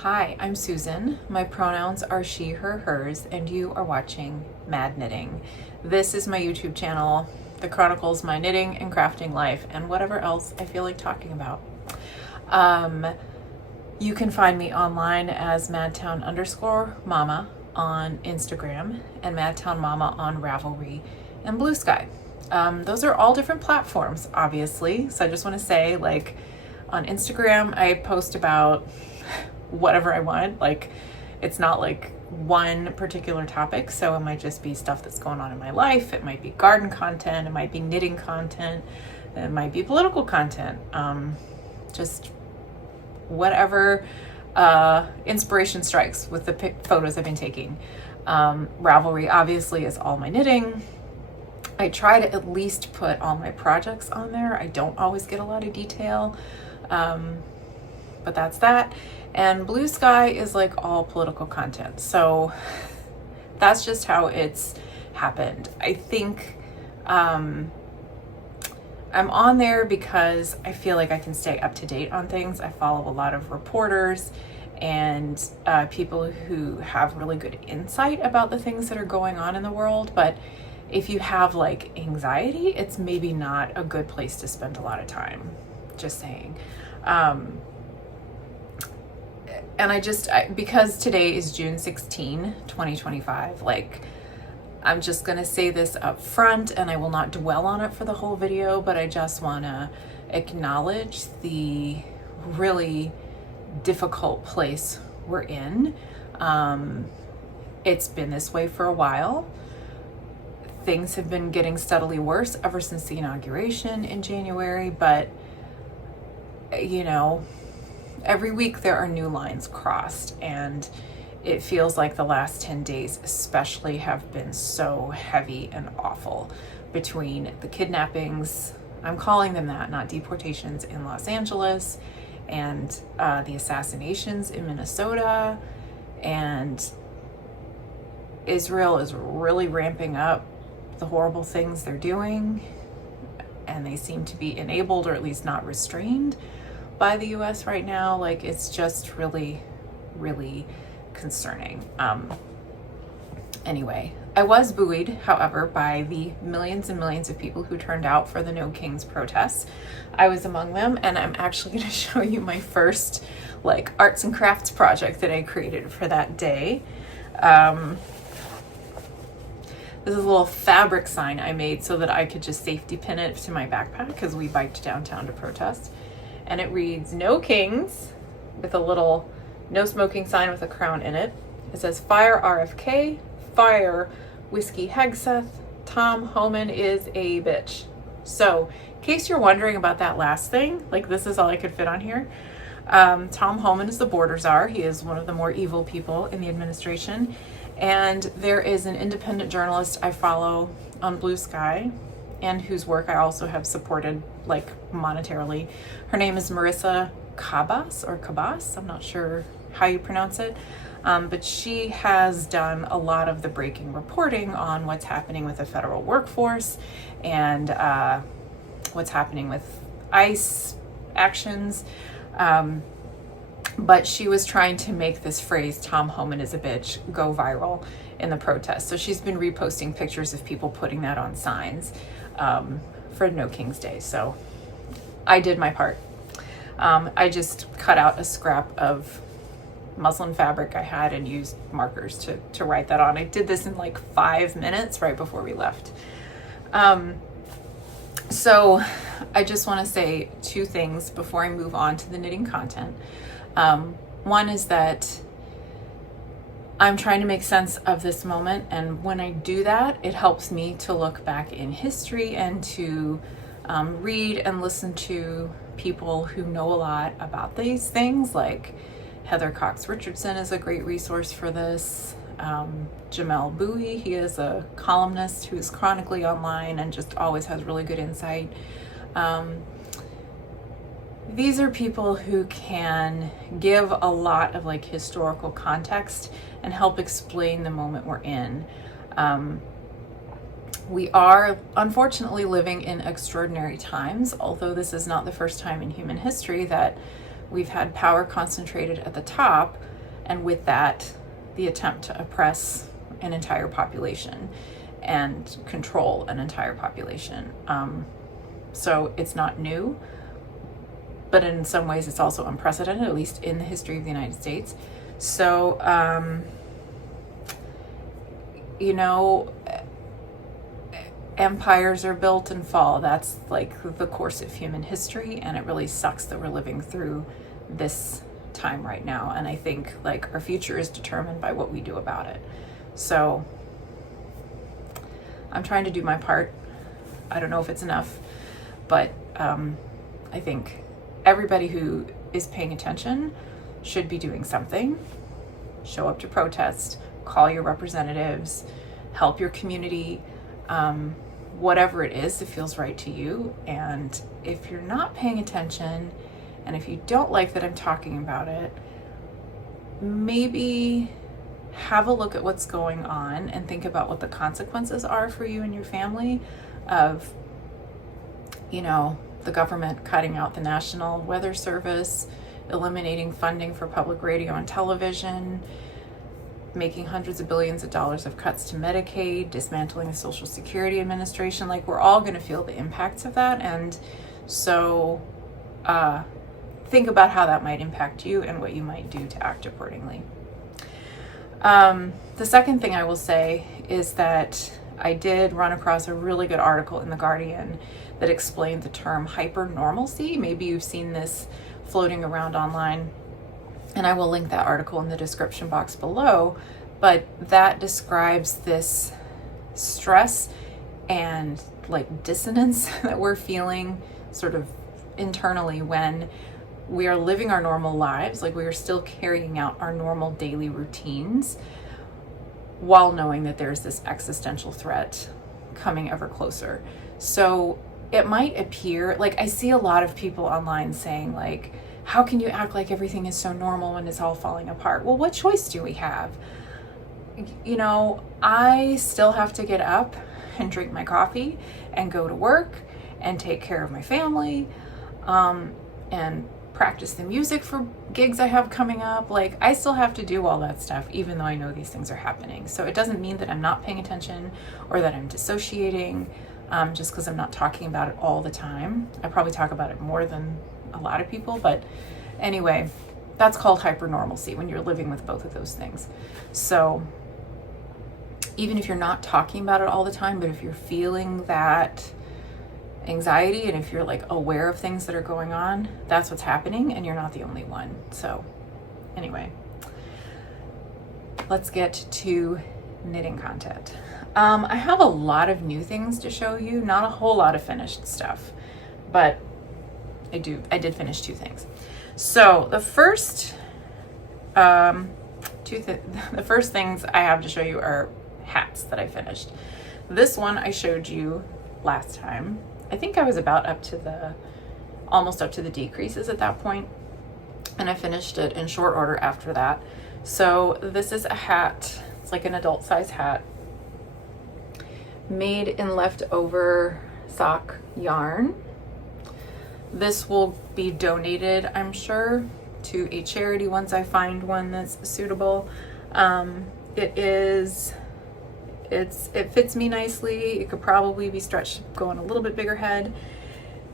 Hi, I'm Susan. My pronouns are she, her, hers, and you are watching Mad Knitting. This is my YouTube channel that chronicles my knitting and crafting life and whatever else I feel like talking about. You can find me online as madtown_mama on Instagram and madtownmama on Ravelry and Bluesky. Those are all different platforms, obviously. So I just want to say, like, on Instagram, I post about whatever I want. Like, it's not like one particular topic, so it might just be stuff that's going on in my life. It might be garden content, it might be knitting content, it might be political content, just whatever inspiration strikes with the photos I've been taking. Ravelry obviously is all my knitting. I try to at least put all my projects on there. I don't always get a lot of detail, but that's that. And Bluesky is like all political content. So that's just how it's happened. I think I'm on there because I feel like I can stay up to date on things. I follow a lot of reporters and people who have really good insight about the things that are going on in the world. But if you have like anxiety, it's maybe not a good place to spend a lot of time. Just saying. And because today is June 16, 2025, like, I'm just going to say this up front and I will not dwell on it for the whole video, but I just want to acknowledge the really difficult place we're in. It's been this way for a while. Things have been getting steadily worse ever since the inauguration in January, but, you know, every week there are new lines crossed, and it feels like the last 10 days especially have been so heavy and awful, between the kidnappings, I'm calling them that, not deportations, in Los Angeles, and the assassinations in Minnesota. And Israel is really ramping up the horrible things they're doing, and they seem to be enabled or at least not restrained by the US right now. Like, it's just really, really concerning. Anyway, I was buoyed, however, by the millions and millions of people who turned out for the No Kings protests. I was among them, and I'm actually going to show you my first like arts and crafts project that I created for that day. This is a little fabric sign I made so that I could just safety pin it to my backpack because we biked downtown to protest. And it reads, "No Kings," with a little no smoking sign with a crown in it. It says, "Fire RFK, fire Whiskey Hegseth, Tom Homan is a bitch." So, in case you're wondering about that last thing, like, this is all I could fit on here. Tom Homan is the border czar. He is one of the more evil people in the administration. And there is an independent journalist I follow on Bluesky, and whose work I also have supported, like, monetarily. Her name is Marissa Cabas. I'm not sure how you pronounce it. But she has done a lot of the breaking reporting on what's happening with the federal workforce and what's happening with ICE actions. But she was trying to make this phrase, "Tom Homan is a bitch," go viral in the protest. So she's been reposting pictures of people putting that on signs for No King's Day. So I did my part. I just cut out a scrap of muslin fabric I had and used markers to write that on. I did this in like 5 minutes right before we left. So I just want to say two things before I move on to the knitting content. One is that I'm trying to make sense of this moment, and when I do that, it helps me to look back in history and to read and listen to people who know a lot about these things. Like Heather Cox Richardson is a great resource for this. Jamel Bowie, he is a columnist who's chronically online and just always has really good insight. These are people who can give a lot of like historical context and help explain the moment we're in. We are unfortunately living in extraordinary times, although this is not the first time in human history that we've had power concentrated at the top, and with that, the attempt to oppress an entire population and control an entire population. So it's not new, but in some ways it's also unprecedented, at least in the history of the United States. So, you know, empires are built and fall. That's like the course of human history, and it really sucks that we're living through this time right now. And I think like our future is determined by what we do about it. So I'm trying to do my part. I don't know if it's enough, but I think everybody who is paying attention should be doing something. Show up to protest, call your representatives, help your community, whatever it is that feels right to you. And if you're not paying attention, and if you don't like that I'm talking about it, maybe have a look at what's going on and think about what the consequences are for you and your family of, you know, the government cutting out the National Weather Service, eliminating funding for public radio and television, making hundreds of billions of dollars of cuts to Medicaid, dismantling the Social Security Administration. Like, we're all going to feel the impacts of that. And so think about how that might impact you and what you might do to act accordingly. The second thing I will say is that I did run across a really good article in The Guardian that explained the term hypernormalcy. Maybe you've seen this floating around online, and I will link that article in the description box below. But that describes this stress and like dissonance that we're feeling sort of internally when we are living our normal lives, like we are still carrying out our normal daily routines while knowing that there's this existential threat coming ever closer. So it might appear like I see a lot of people online saying like, how can you act like everything is so normal when it's all falling apart? Well, what choice do we have? You know, I still have to get up and drink my coffee and go to work and take care of my family, and practice the music for gigs I have coming up. Like, I still have to do all that stuff, even though I know these things are happening. So it doesn't mean that I'm not paying attention or that I'm dissociating, just because I'm not talking about it all the time. I probably talk about it more than a lot of people, but anyway, that's called hypernormalcy when you're living with both of those things. So even if you're not talking about it all the time, but if you're feeling that anxiety and if you're like aware of things that are going on, that's what's happening, and you're not the only one. So anyway, let's get to knitting content. I have a lot of new things to show you, not a whole lot of finished stuff, but I did finish two things. So the first the first things I have to show you are hats that I finished. This one I showed you last time. I think I was about almost up to the decreases at that point, and I finished it in short order after that. So this is a hat. It's like an adult size hat made in leftover sock yarn. This will be donated, I'm sure, to a charity once I find one that's suitable. It fits me nicely. It could probably be stretched going a little bit bigger head.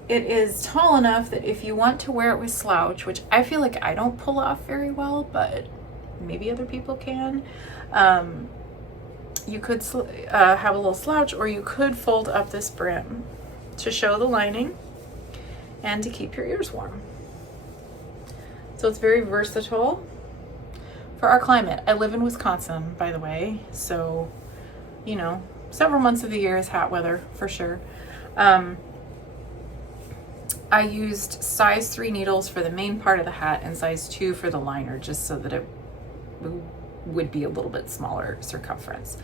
It is tall enough that if you want to wear it with slouch, which I feel like I don't pull off very well, but maybe other people can, you could have a little slouch, or you could fold up this brim to show the lining and to keep your ears warm. So it's very versatile for our climate. I live in Wisconsin, by the way, so you know, several months of the year is hot weather for sure. I used size 3 needles for the main part of the hat and size 2 for the liner, just so that it would be a little bit smaller circumference.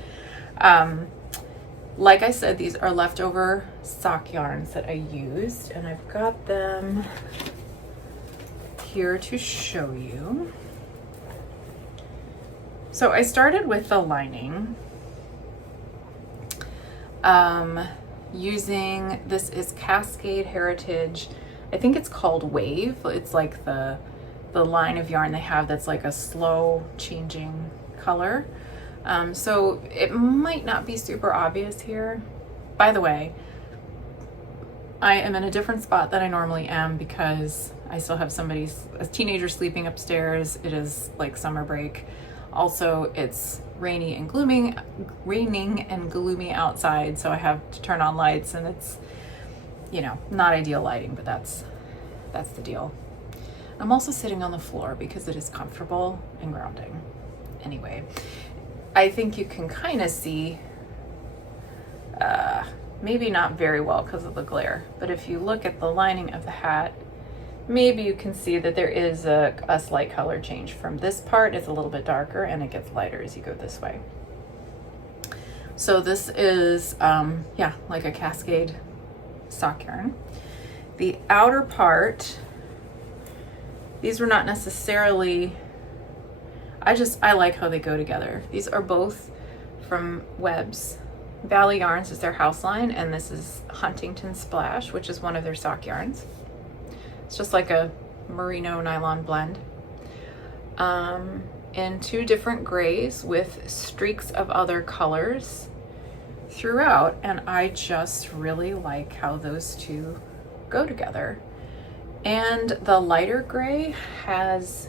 Like I said, these are leftover sock yarns that I used, and I've got them here to show you. So I started with the lining. Using, this is Cascade Heritage. I think it's called Wave. It's like the the line of yarn they have that's like a slow changing color. So it might not be super obvious here. By the way, I am in a different spot than I normally am because I still have a teenager sleeping upstairs. It is like summer break. Also, it's raining and gloomy outside, so I have to turn on lights, and it's, you know, not ideal lighting, but that's the deal. I'm also sitting on the floor because it is comfortable and grounding. Anyway, I think you can kind of see, maybe not very well because of the glare, but if you look at the lining of the hat, maybe you can see that there is a slight color change. From this part, it's a little bit darker and it gets lighter as you go this way. So this is, yeah, like a Cascade sock yarn. The outer part, these were not necessarily, I like how they go together. These are both from Webs. Valley Yarns is their house line, and this is Huntington Splash, which is one of their sock yarns. It's just like a merino nylon blend. In two different grays with streaks of other colors throughout, and I just really like how those two go together. And the lighter gray has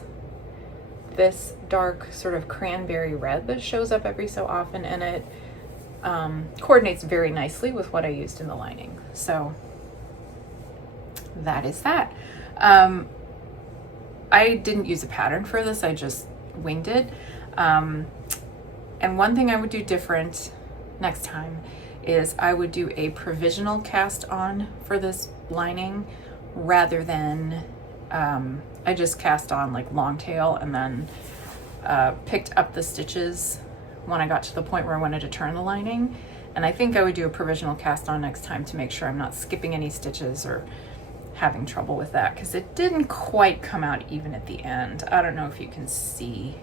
this dark sort of cranberry red that shows up every so often, and it coordinates very nicely with what I used in the lining. So that is that. I didn't use a pattern for this, I just winged it. And one thing I would do different next time is I would do a provisional cast on for this lining rather than I just cast on like long tail and then picked up the stitches when I got to the point where I wanted to turn the lining. And I think I would do a provisional cast on next time to make sure I'm not skipping any stitches or having trouble with that, because it didn't quite come out even at the end. I don't know if you can see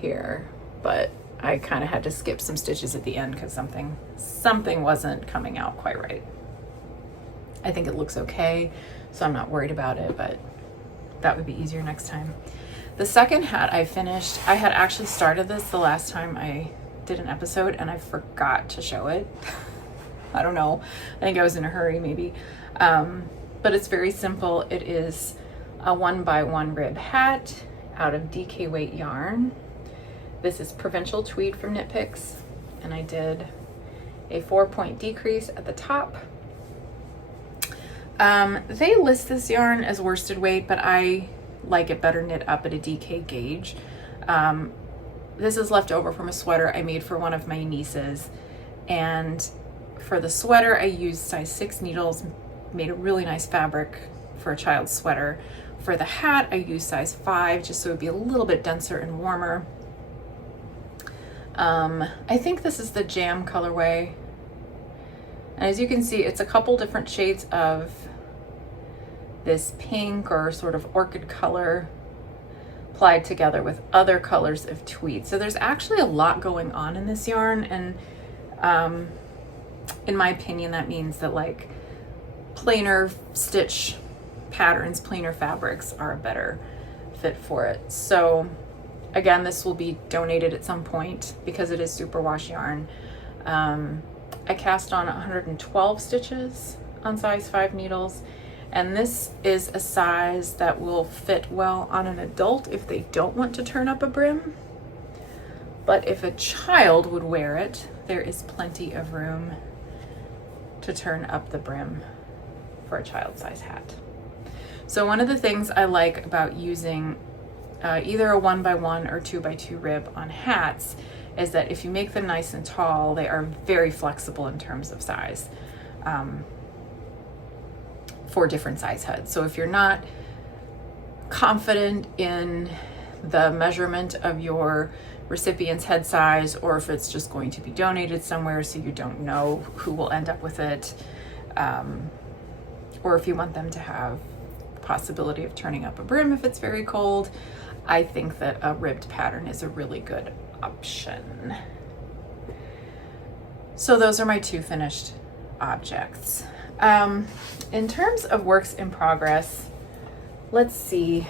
here, but I kind of had to skip some stitches at the end because something wasn't coming out quite right. I think it looks okay, so I'm not worried about it, but that would be easier next time. The second hat I finished, I had actually started this the last time I did an episode and I forgot to show it. I don't know, I think I was in a hurry maybe. But it's very simple. It is a 1x1 rib hat out of DK weight yarn. This is Provincial Tweed from Knitpicks, and I did a 4-point decrease at the top. They list this yarn as worsted weight, but I like it better knit up at a DK gauge. This is left over from a sweater I made for one of my nieces, and for the sweater I used size 6 needles, made a really nice fabric for a child's sweater. For the hat I used size 5 just so it would be a little bit denser and warmer. I think this is the jam colorway, and as you can see it's a couple different shades of this pink or sort of orchid color applied together with other colors of tweed. So there's actually a lot going on in this yarn, and in my opinion that means that like plainer stitch patterns, plainer fabrics are a better fit for it. So again, this will be donated at some point because it is superwash yarn. I cast on 112 stitches on size 5 needles, and this is a size that will fit well on an adult if they don't want to turn up a brim. But if a child would wear it, there is plenty of room to turn up the brim for a child size hat. So one of the things I like about using either a 1x1 or 2x2 rib on hats is that if you make them nice and tall, they are very flexible in terms of size for different size heads. So if you're not confident in the measurement of your recipient's head size, or if it's just going to be donated somewhere so you don't know who will end up with it, or if you want them to have the possibility of turning up a brim if it's very cold, I think that a ribbed pattern is a really good option. So those are my 2 finished objects. In terms of works in progress, let's see.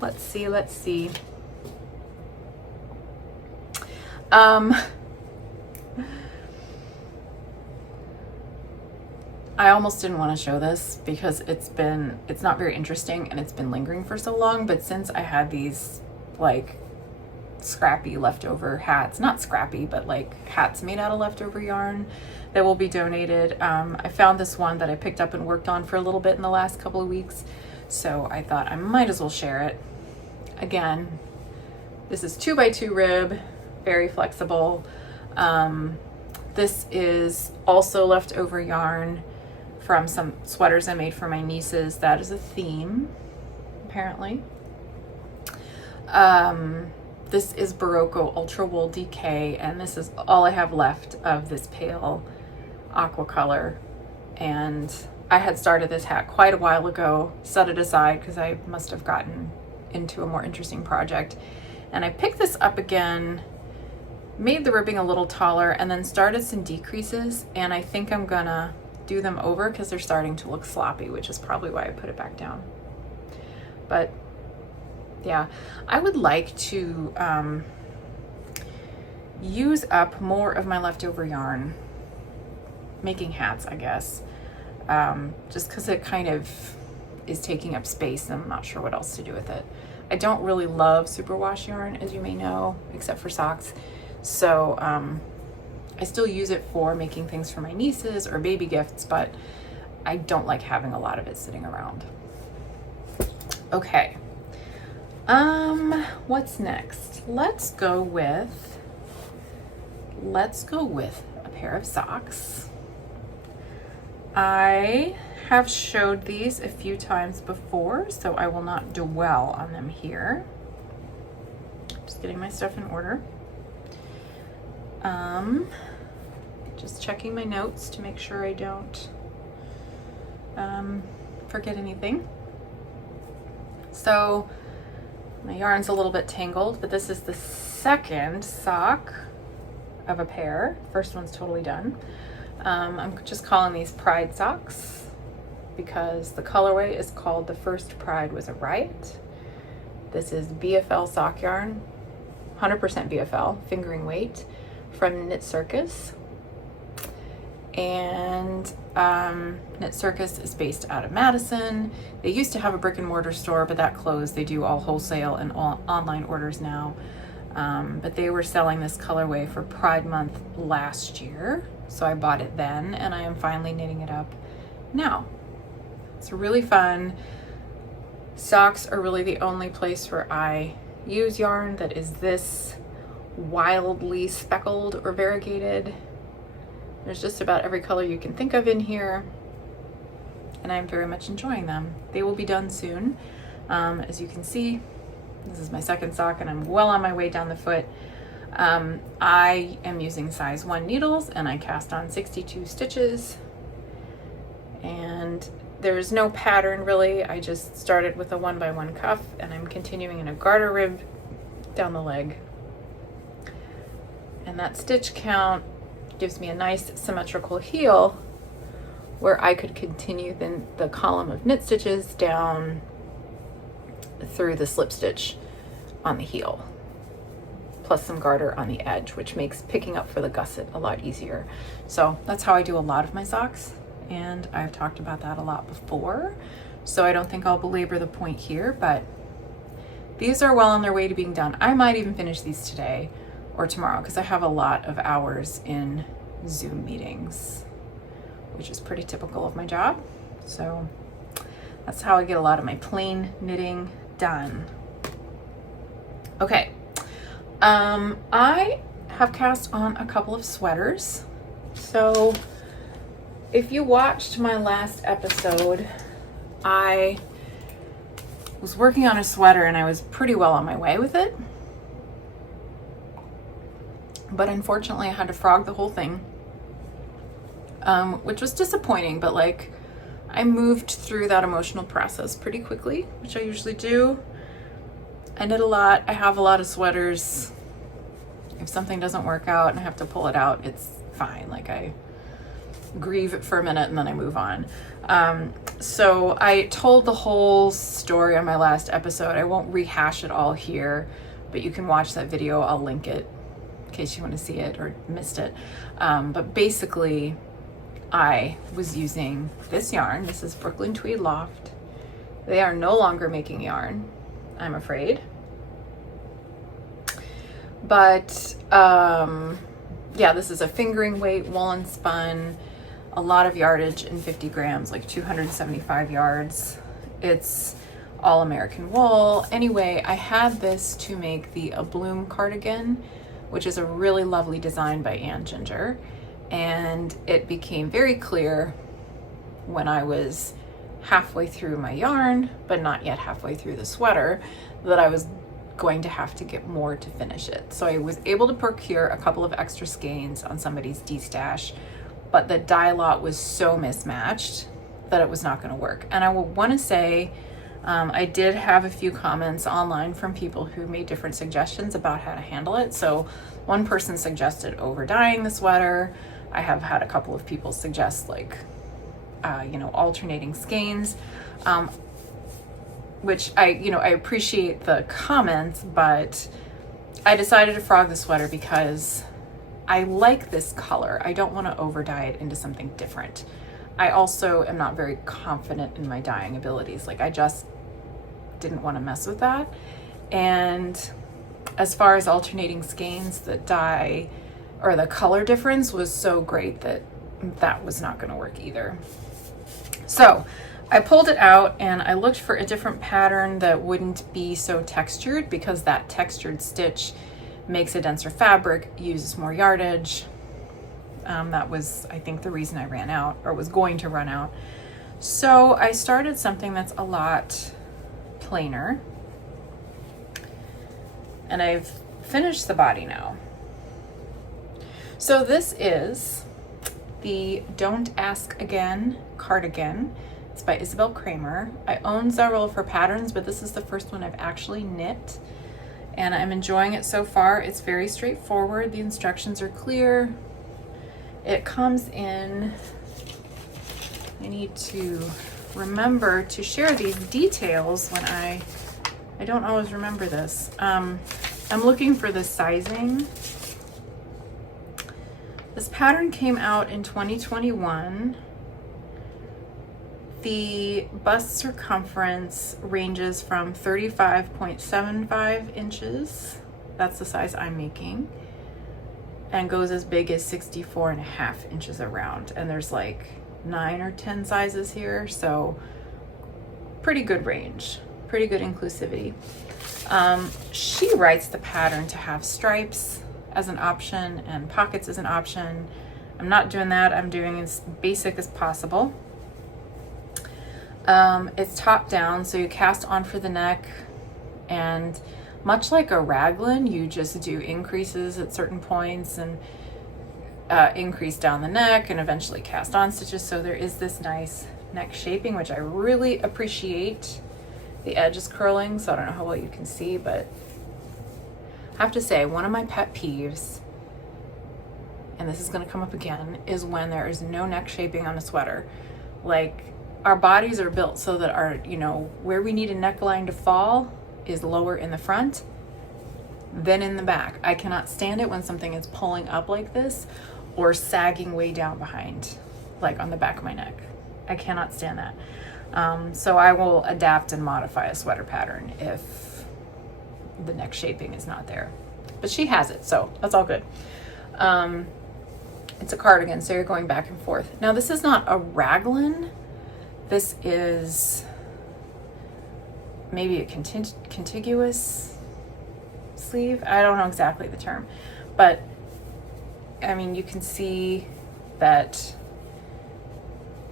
Let's see. I almost didn't want to show this because it's not very interesting and it's been lingering for so long, but since I had these like scrappy leftover hats, not scrappy, but like hats made out of leftover yarn that will be donated, I found this one that I picked up and worked on for a little bit in the last couple of weeks, so I thought I might as well share it. Again, this is 2x2 rib, very flexible. This is also leftover yarn from some sweaters I made for my nieces. That is a theme, apparently. This is Berroco Ultra Wool DK, and this is all I have left of this pale aqua color. And I had started this hat quite a while ago, set it aside because I must have gotten into a more interesting project. And I picked this up again, made the ribbing a little taller, and then started some decreases, and I think I'm gonna do them over because they're starting to look sloppy, which is probably why I put it back down. But yeah, I would like to use up more of my leftover yarn making hats, I guess, just because it kind of is taking up space and I'm not sure what else to do with it. I don't really love superwash yarn, as you may know, except for socks. So I still use it for making things for my nieces or baby gifts, but I don't like having a lot of it sitting around. Okay. What's next? Let's go with a pair of socks. I have showed these a few times before, so I will not dwell on them here. Just getting my stuff in order. Just checking my notes to make sure I don't forget anything. So my yarn's a little bit tangled, but this is the second sock of a pair. First one's totally done. I'm just calling these Pride socks because the colorway is called The First Pride Was a Riot. This is BFL sock yarn, 100% BFL, fingering weight, from Knitcircus. And Knitcircus is based out of Madison. They used to have a brick and mortar store, but that closed. They do all wholesale and all online orders now. But they were selling this colorway for Pride Month last year. So I bought it then, and I am finally knitting it up now. It's really fun. Socks are really the only place where I use yarn that is this wildly speckled or variegated. There's just about every color you can think of in here, and I'm very much enjoying them. They will be done soon. As you can see, this is my second sock, and I'm well on my way down the foot. I am using size 1 needles, and I cast on 62 stitches, and there's no pattern really. I just started with a 1x1 cuff, and I'm continuing in a garter rib down the leg, and that stitch count gives me a nice symmetrical heel where I could continue the column of knit stitches down through the slip stitch on the heel, plus some garter on the edge, which makes picking up for the gusset a lot easier. So that's how I do a lot of my socks, and I've talked about that a lot before, so I don't think I'll belabor the point here, but these are well on their way to being done. I might even finish these today or tomorrow because I have a lot of hours in Zoom meetings, which is pretty typical of my job. So that's how I get a lot of my plain knitting done. Okay, I have cast on a couple of sweaters. So if you watched my last episode, I was working on a sweater and I was pretty well on my way with it. But unfortunately I had to frog the whole thing, which was disappointing, but like I moved through that emotional process pretty quickly, which I usually do. I knit a lot. I have a lot of sweaters. If something doesn't work out and I have to pull it out, it's fine. Like grieve for a minute and then I move on. So I told the whole story on my last episode. I won't rehash it all here, but you can watch that video. I'll link it in case you want to see it or missed it. But basically, I was using this yarn. This is Brooklyn Tweed Loft. They are no longer making yarn, I'm afraid. But yeah, this is a fingering weight woolen spun, a lot of yardage in 50 grams, like 275 yards. It's all American wool. Anyway, I had this to make the A Bloom cardigan, which is a really lovely design by Ann Ginger. And it became very clear when I was halfway through my yarn, but not yet halfway through the sweater, that I was going to have to get more to finish it. So I was able to procure a couple of extra skeins on somebody's D-stash, but the dye lot was so mismatched that it was not going to work. And I will want to say, I did have a few comments online from people who made different suggestions about how to handle it. So one person suggested over dyeing the sweater. I have had a couple of people suggest like, alternating skeins, which I appreciate the comments, but I decided to frog the sweater because I like this color. I don't want to over dye it into something different. I also am not very confident in my dyeing abilities. Like I just didn't want to mess with that. And as far as alternating skeins, the dye or the color difference was so great that that was not going to work either. So I pulled it out and I looked for a different pattern that wouldn't be so textured, because that textured stitch makes a denser fabric, uses more yardage. That was, I think, the reason I ran out or was going to run out. So I started something that's a lot plainer. And I've finished the body now. So this is the Don't Ask Again cardigan. It's by Isabel Kramer. I own several of her patterns, but this is the first one I've actually knit, and I'm enjoying it so far. It's very straightforward. The instructions are clear. It comes in, I need to remember to share these details when I don't always remember this. I'm looking for the sizing. This pattern came out in 2021. The bust circumference ranges from 35.75 inches, that's the size I'm making, and goes as big as 64.5 inches around. And there's like 9 or 10 sizes here, so pretty good range, pretty good inclusivity. She writes the pattern to have stripes as an option and pockets as an option. I'm not doing that. I'm doing as basic as possible. It's top down, so you cast on for the neck, and much like a raglan, you just do increases at certain points and increase down the neck and eventually cast on stitches. So there is this nice neck shaping, which I really appreciate. The edge is curling, so I don't know how well you can see, but I have to say, one of my pet peeves, and this is going to come up again, is when there is no neck shaping on a sweater. Like, our bodies are built so that our, where we need a neckline to fall is lower in the front than in the back. I cannot stand it when something is pulling up like this or sagging way down behind, like on the back of my neck. I cannot stand that. So I will adapt and modify a sweater pattern if the neck shaping is not there. But she has it, so that's all good. It's a cardigan, so you're going back and forth. Now, this is not a raglan. This is maybe a contiguous sleeve. I don't know exactly the term, but I mean, you can see that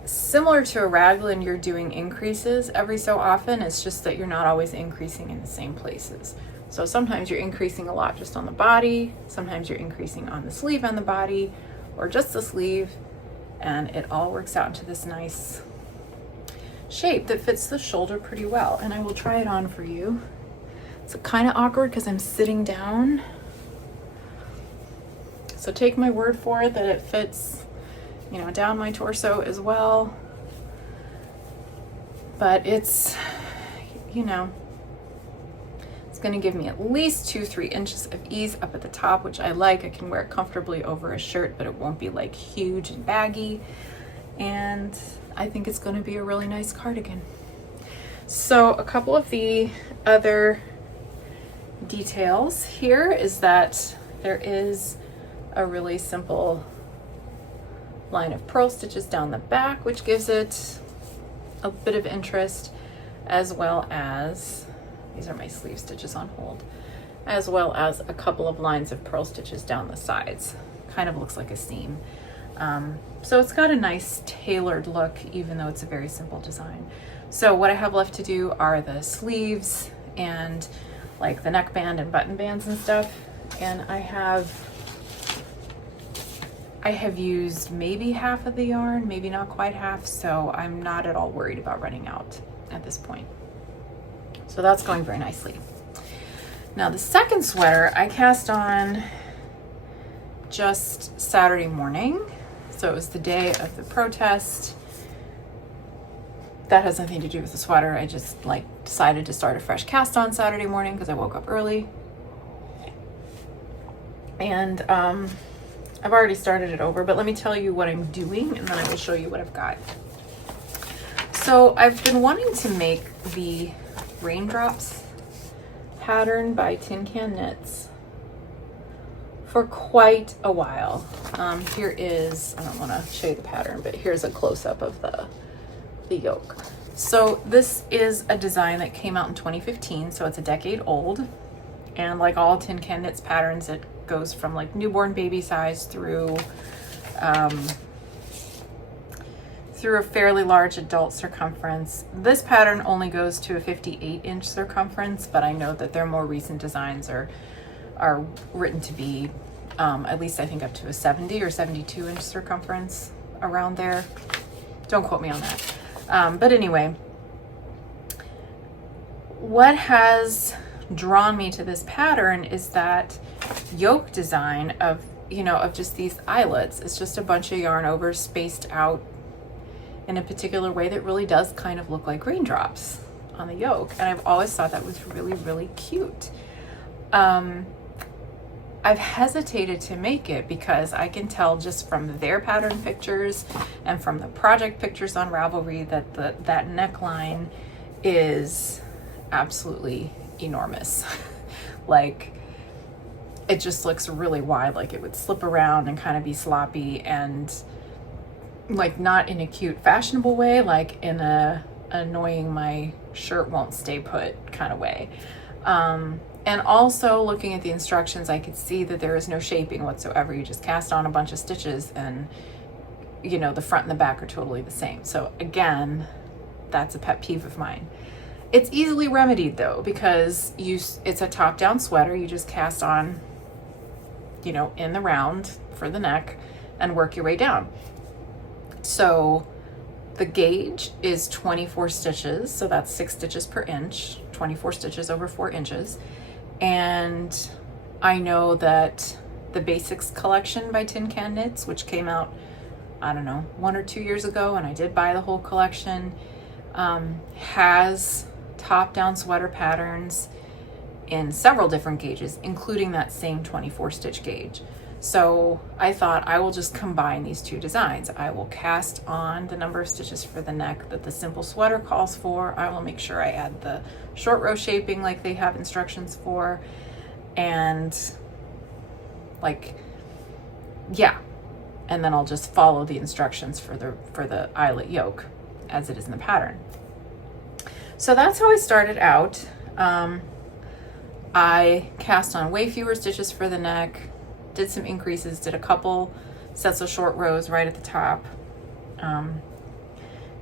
similar to a raglan, you're doing increases every so often. It's just that you're not always increasing in the same places. So sometimes you're increasing a lot just on the body, sometimes you're increasing on the sleeve and the body, or just the sleeve, and it all works out into this nice shape that fits the shoulder pretty well. And I will try it on for you. It's kind of awkward because I'm sitting down, so take my word for it that it fits you know, down my torso as well. But it's, you know, it's gonna give me at least 2-3 inches of ease up at the top, which I like. I can wear it comfortably over a shirt, but it won't be like huge and baggy. And I think it's gonna be a really nice cardigan. So a couple of the other details here is that there is a really simple line of purl stitches down the back, which gives it a bit of interest, as well as, these are my sleeve stitches on hold, as well as a couple of lines of purl stitches down the sides. Kind of looks like a seam. So it's got a nice tailored look, even though it's a very simple design. So what I have left to do are the sleeves and like the neckband and button bands and stuff. And I have used maybe half of the yarn, maybe not quite half, so I'm not at all worried about running out at this point. So that's going very nicely. Now the second sweater I cast on just Saturday morning. So it was the day of the protest. That has nothing to do with the sweater. I just like decided to start a fresh cast on Saturday morning because I woke up early. And I've already started it over, but let me tell you what I'm doing and then I will show you what I've got. So I've been wanting to make the raindrops pattern by Tin Can Knits for quite a while. Here is, I don't want to show you the pattern, but here's a close-up of the yoke. So this is a design that came out in 2015, so it's a decade old. And like all Tin Can Knits patterns, it goes from like newborn baby size through through a fairly large adult circumference. This pattern only goes to a 58-inch circumference, but I know that their more recent designs are written to be at least I think up to a 70 or 72-inch circumference, around there. Don't quote me on that. But anyway, what has drawn me to this pattern is that yoke design of, you know, of just these eyelets. It's just a bunch of yarn over spaced out in a particular way that really does kind of look like raindrops on the yoke. And I've always thought that was really, really cute. I've hesitated to make it because I can tell just from their pattern pictures and from the project pictures on Ravelry that that neckline is absolutely enormous. Like, it just looks really wide, like it would slip around and kind of be sloppy, and like not in a cute fashionable way, like in a annoying my shirt won't stay put kind of way. And also looking at the instructions, I could see that there is no shaping whatsoever. You just cast on a bunch of stitches and, you know, the front and the back are totally the same. So again, that's a pet peeve of mine. It's easily remedied though, because it's a top-down sweater. You just cast on, you know, in the round for the neck and work your way down. So the gauge is 24 stitches. So that's 6 stitches per inch, 24 stitches over 4 inches. And I know that the Basics collection by Tin Can Knits, which came out, I don't know, 1 or 2 years ago, and I did buy the whole collection, has top-down sweater patterns in several different gauges, including that same 24 stitch gauge. So I thought I will just combine these two designs. I will cast on the number of stitches for the neck that the simple sweater calls for. I will make sure I add the short row shaping like they have instructions for, and like, yeah. And then I'll just follow the instructions for the eyelet yoke as it is in the pattern. So that's how I started out. I cast on way fewer stitches for the neck, did some increases, did a couple sets of short rows right at the top,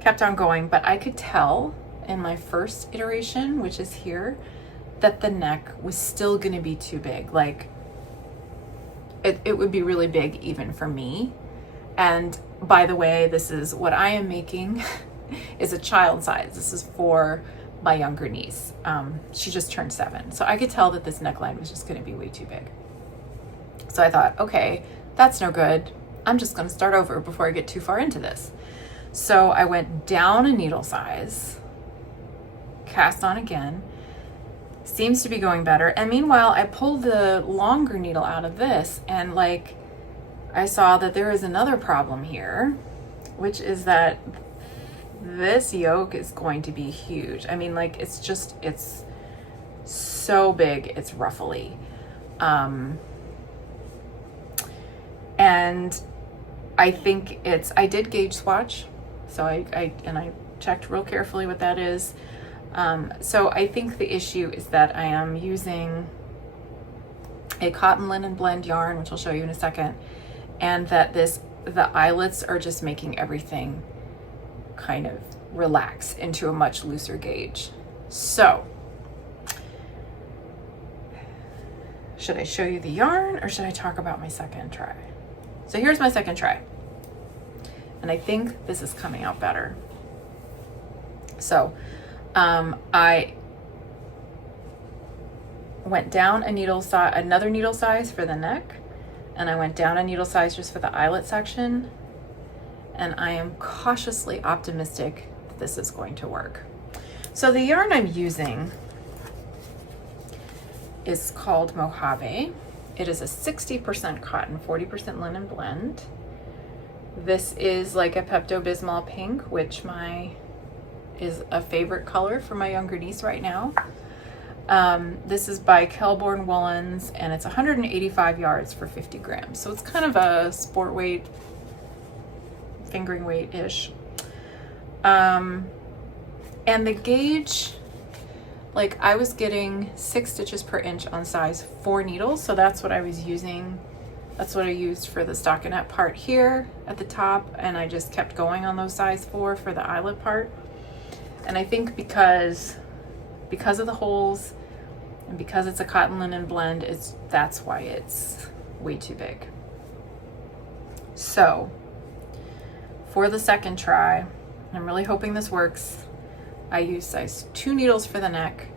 kept on going, but I could tell in my first iteration, which is here, that the neck was still going to be too big. Like, it would be really big even for me. And by the way, this is what I am making is a child size. This is for my younger niece. She just turned 7. So I could tell that this neckline was just going to be way too big. So I thought, okay, that's no good. I'm just going to start over before I get too far into this. So I went down a needle size, cast on again, seems to be going better. And meanwhile, I pulled the longer needle out of this, and like I saw that there is another problem here, which is that this yoke is going to be huge. I mean, like, it's so big, it's ruffly. And I think I did gauge swatch. So I checked real carefully what that is. So I think the issue is that I am using a cotton linen blend yarn, which I'll show you in a second, and that the eyelets are just making everything kind of relax into a much looser gauge. So should I show you the yarn or should I talk about my second try? So here's my second try. And I think this is coming out better. So I went down another needle size for the neck, and I went down a needle size just for the eyelet section, and I am cautiously optimistic that this is going to work. So the yarn I'm using is called Mojave. It is a 60% cotton, 40% linen blend. This is like a Pepto-Bismol pink, which is a favorite color for my younger niece right now. This is by Kelbourne Woolens, and it's 185 yards for 50 grams. So it's kind of a sport weight, fingering weight-ish. And the gauge, like, I was getting 6 stitches per inch on size 4 needles. So that's what I was using. That's what I used for the stockinette part here at the top. And I just kept going on those size 4 for the eyelet part. And I think because of the holes and because it's a cotton linen blend, that's why it's way too big. So for the second try, I'm really hoping this works. I use size 2 needles for the neck.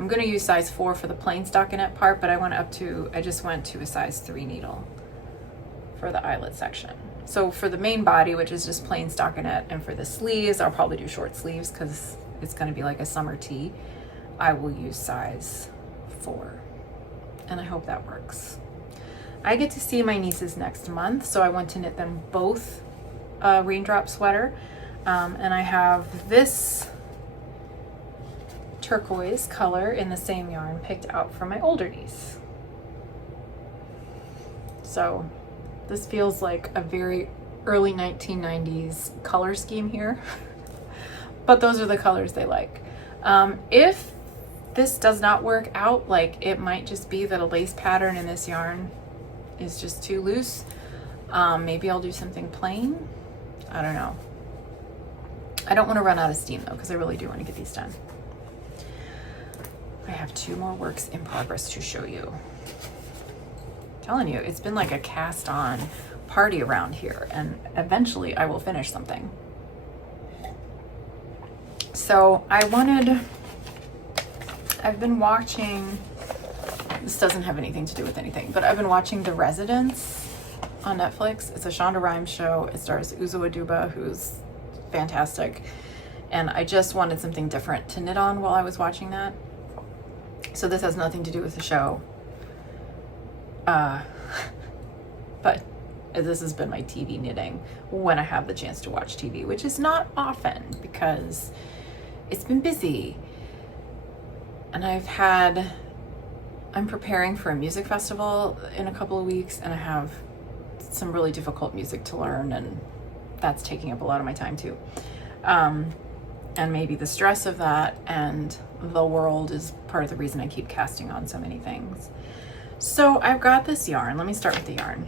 I'm going to use size 4 for the plain stockinette part, but I just went to a size 3 needle for the eyelet section. So for the main body, which is just plain stockinette, and for the sleeves, I'll probably do short sleeves because it's going to be like a summer tee. I will use size 4, and I hope that works. I get to see my nieces next month, so I want to knit them both a raindrop sweater, and I have this turquoise color in the same yarn picked out for my older niece. So this feels like a very early 1990s color scheme here, but those are the colors they like. If this does not work out, like, it might just be that a lace pattern in this yarn is just too loose. Maybe I'll do something plain. I don't know. I don't want to run out of steam though, because I really do want to get these done. I have 2 more works in progress to show you. I'm telling you, it's been like a cast on party around here, and eventually I will finish something. So I've been watching, this doesn't have anything to do with anything, but I've been watching The Residence on Netflix. It's a Shonda Rhimes show. It stars Uzo Aduba, who's fantastic. And I just wanted something different to knit on while I was watching that. So this has nothing to do with the show. But this has been my TV knitting when I have the chance to watch TV, which is not often because it's been busy. And I'm preparing for a music festival in a couple of weeks, and I have some really difficult music to learn, and that's taking up a lot of my time too. And maybe the stress of that and the world is part of the reason I keep casting on so many things. So I've got this yarn. Let me start with the yarn.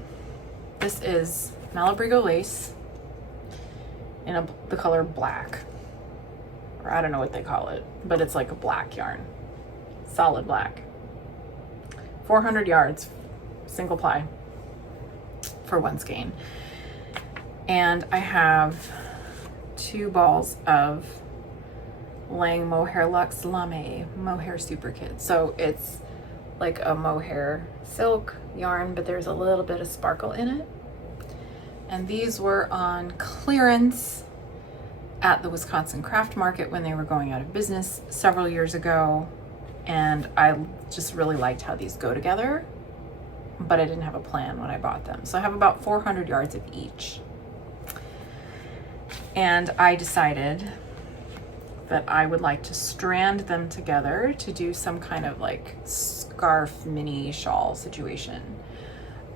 This is Malabrigo lace in the color black, or I don't know what they call it, but it's like a black yarn, solid black. 400 yards, single ply for 1 skein. And I have 2 balls of Lang Mohair Luxe Lame Mohair Super Kid. So it's like a mohair silk yarn, but there's a little bit of sparkle in it. And these were on clearance at the Wisconsin Craft Market when they were going out of business several years ago. And I just really liked how these go together, but I didn't have a plan when I bought them. So I have about 400 yards of each. And I decided that I would like to strand them together to do some kind of like scarf mini shawl situation.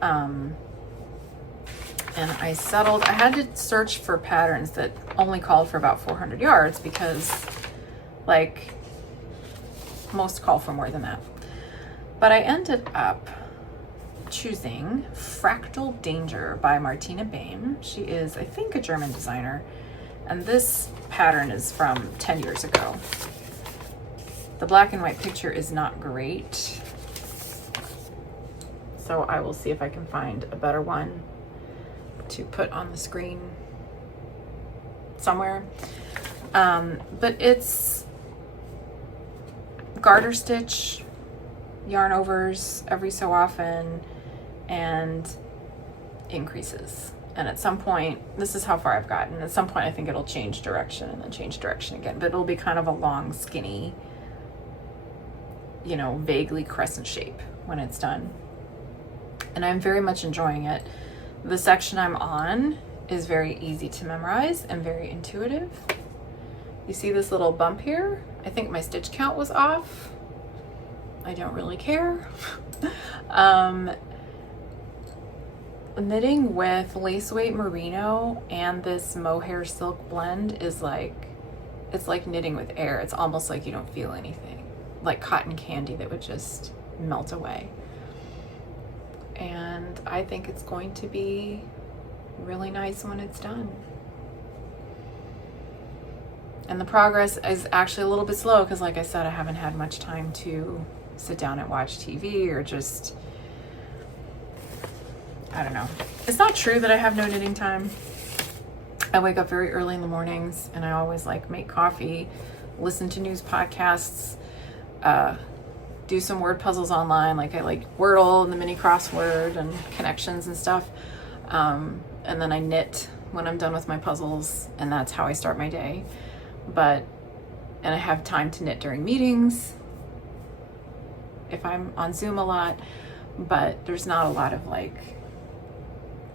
And I had to search for patterns that only called for about 400 yards because like most call for more than that. But I ended up choosing Fractal Danger by Martina Baim. She is, I think, a German designer. And this pattern is from 10 years ago. The black and white picture is not great. So I will see if I can find a better one to put on the screen somewhere. But it's garter stitch, yarn overs every so often, and increases. And at some point, this is how far I've gotten. At some point, I think it'll change direction and then change direction again. But it'll be kind of a long, skinny, you know, vaguely crescent shape when it's done. And I'm very much enjoying it. The section I'm on is very easy to memorize and very intuitive. You see this little bump here? I think my stitch count was off. I don't really care. Knitting with lace weight merino and this mohair silk blend is like, it's like knitting with air. It's almost like you don't feel anything, like cotton candy that would just melt away. And I think it's going to be really nice when it's done. And the progress is actually a little bit slow because, like I said, I haven't had much time to sit down and watch TV or just, I don't know. It's not true that I have no knitting time. I wake up very early in the mornings and I always like make coffee, listen to news podcasts, do some word puzzles online. Like I like Wordle and the mini crossword and connections and stuff. And then I knit when I'm done with my puzzles, and that's how I start my day. And I have time to knit during meetings if I'm on Zoom a lot, but there's not a lot of like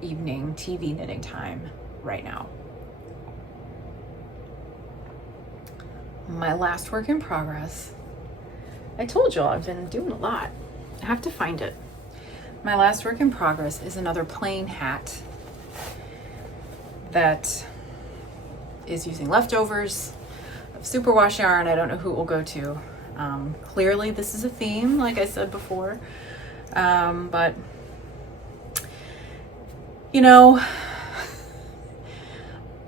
evening TV knitting time right now. My last work in progress, I told y'all I've been doing a lot. I have to find it. My last work in progress is another plain hat that is using leftovers of superwash yarn. I don't know who it will go to. Clearly this is a theme, like I said before. But you know,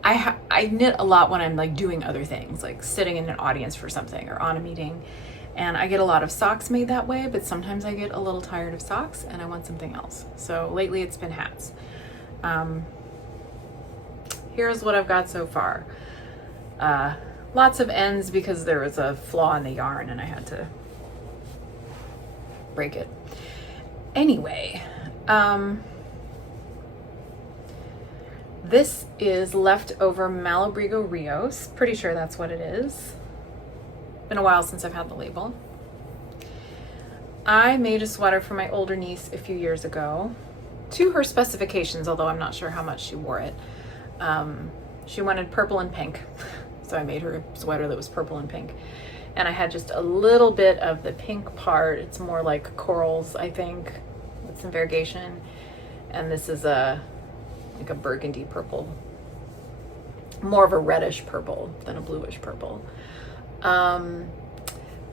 I knit a lot when I'm like doing other things, like sitting in an audience for something or on a meeting. And I get a lot of socks made that way, but sometimes I get a little tired of socks and I want something else. So lately it's been hats. Here's what I've got so far. Lots of ends because there was a flaw in the yarn and I had to break it. Anyway, this is leftover Malabrigo Rios. Pretty sure that's what it is. Been a while since I've had the label. I made a sweater for my older niece a few years ago to her specifications, although I'm not sure how much she wore it. She wanted purple and pink, so I made her a sweater that was purple and pink. And I had just a little bit of the pink part. It's more like corals, I think, with some variegation. And this is like a burgundy purple, more of a reddish purple than a bluish purple. And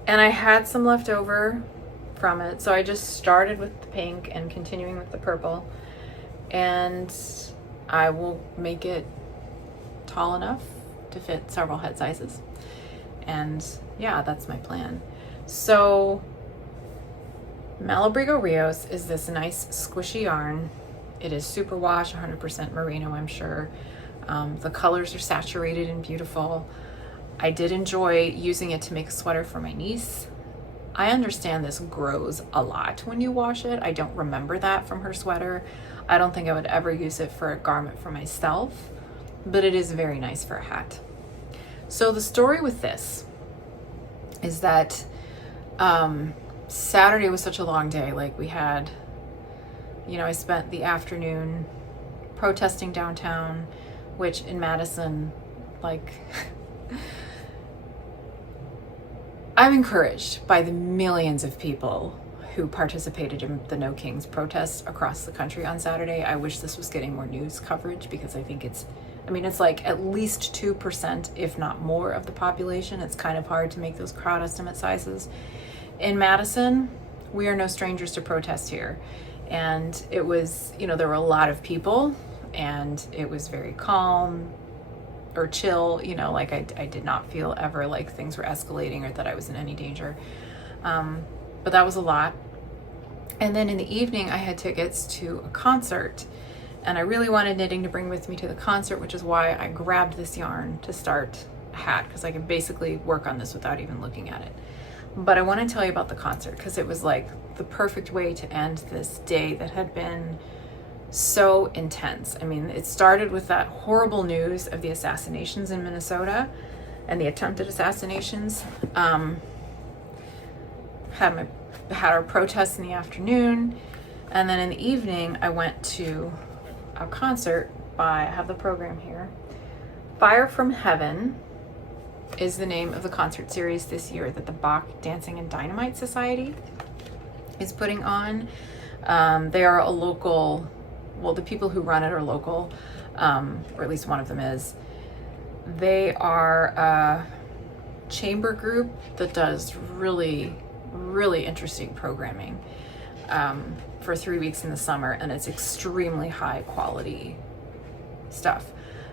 I had some left over from it, so I just started with the pink and continuing with the purple, and I will make it tall enough to fit several head sizes. And yeah, that's my plan. So Malabrigo Rios is this nice squishy yarn. It is superwash, 100% merino, I'm sure. The colors are saturated and beautiful. I did enjoy using it to make a sweater for my niece. I understand this grows a lot when you wash it. I don't remember that from her sweater. I don't think I would ever use it for a garment for myself, but it is very nice for a hat. So the story with this is that Saturday was such a long day. Like we had, I spent the afternoon protesting downtown, which in Madison, like, I'm encouraged by the millions of people who participated in the No Kings protests across the country on Saturday. I wish this was getting more news coverage because I think it's like at least 2%, if not more, of the population. It's kind of hard to make those crowd estimate sizes. In Madison, we are no strangers to protest here. And it was, there were a lot of people and it was very calm or chill, like I did not feel ever like things were escalating or that I was in any danger. But that was a lot. And then in the evening, I had tickets to a concert. And I really wanted knitting to bring with me to the concert, which is why I grabbed this yarn to start a hat, because I could basically work on this without even looking at it. But I want to tell you about the concert because it was like the perfect way to end this day that had been so intense. I mean, it started with that horrible news of the assassinations in Minnesota and the attempted assassinations. Had our protests in the afternoon, and then in the evening I went to a concert by, I have the program here. Fire from Heaven is the name of the concert series this year that the Bach Dancing and Dynamite Society is putting on. They are a local, well, the people who run it are local, or at least one of them is. They are a chamber group that does really, really interesting programming for 3 weeks in the summer, and it's extremely high quality stuff.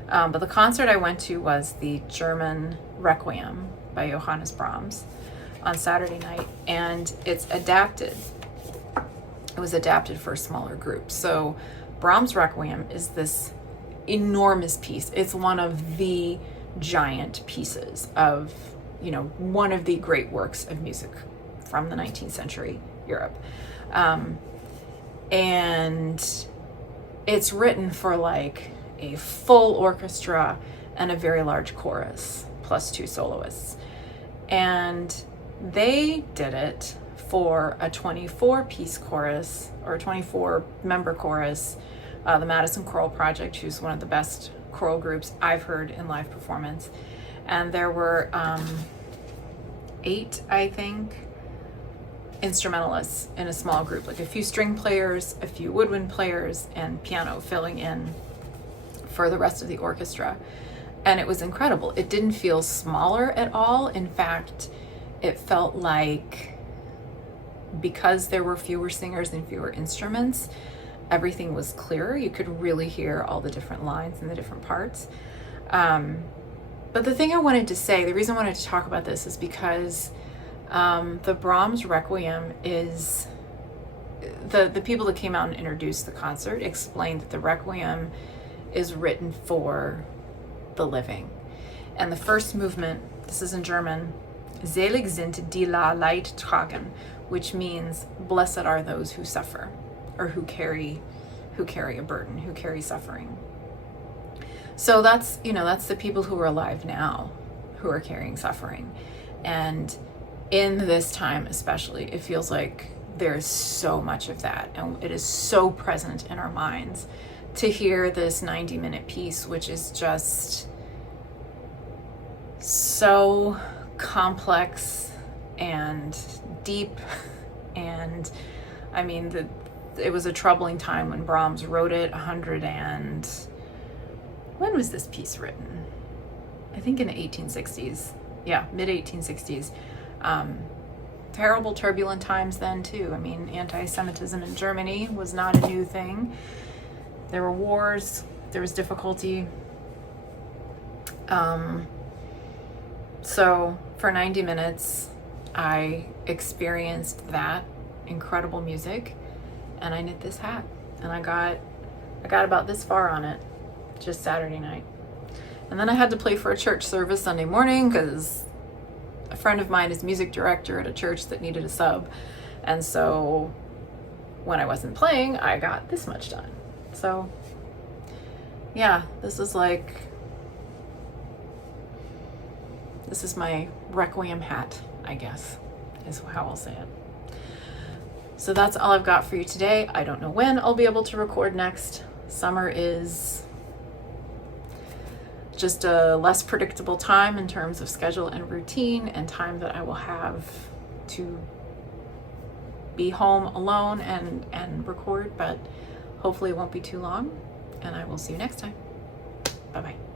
But the concert I went to was the German Requiem by Johannes Brahms on Saturday night, and it's adapted. It was adapted for a smaller group. So Brahms' Requiem is this enormous piece. It's one of the giant pieces of, one of the great works of music from the 19th century Europe. And it's written for like a full orchestra and a very large chorus, plus 2 soloists. And they did it for a 24-piece chorus, or a 24-member chorus, the Madison Choral Project, who's one of the best choral groups I've heard in live performance. And there were 8, I think, instrumentalists in a small group, like a few string players, a few woodwind players, and piano filling in for the rest of the orchestra. And it was incredible. It didn't feel smaller at all. In fact, it felt like, because there were fewer singers and fewer instruments, everything was clearer. You could really hear all the different lines and the different parts. But the thing I wanted to say, the reason I wanted to talk about this is because the Brahms Requiem is, the people that came out and introduced the concert explained that the Requiem is written for the living. And the first movement, this is in German, Selig sind die la Leid tragen, which means blessed are those who suffer, or who carry a burden, who carry suffering. So that's the people who are alive now who are carrying suffering. And in this time especially, it feels like there's so much of that, and it is so present in our minds to hear this 90-minute piece, which is just so complex and deep. And I mean, it was a troubling time when Brahms wrote it. When was this piece written? I think in the 1860s. Yeah, mid-1860s. Terrible, turbulent times then too. I mean, anti-Semitism in Germany was not a new thing. There were wars, there was difficulty. So for 90 minutes, I experienced that incredible music, and I knit this hat, and I got about this far on it just Saturday night. And then I had to play for a church service Sunday morning because friend of mine is music director at a church that needed a sub. And so when I wasn't playing, I got this much done. So yeah, this is my Requiem hat, I guess, is how I'll say it. So that's all I've got for you today. I don't know when I'll be able to record next. Summer is just a less predictable time in terms of schedule and routine and time that I will have to be home alone and record, but hopefully it won't be too long, and I will see you next time. Bye-bye.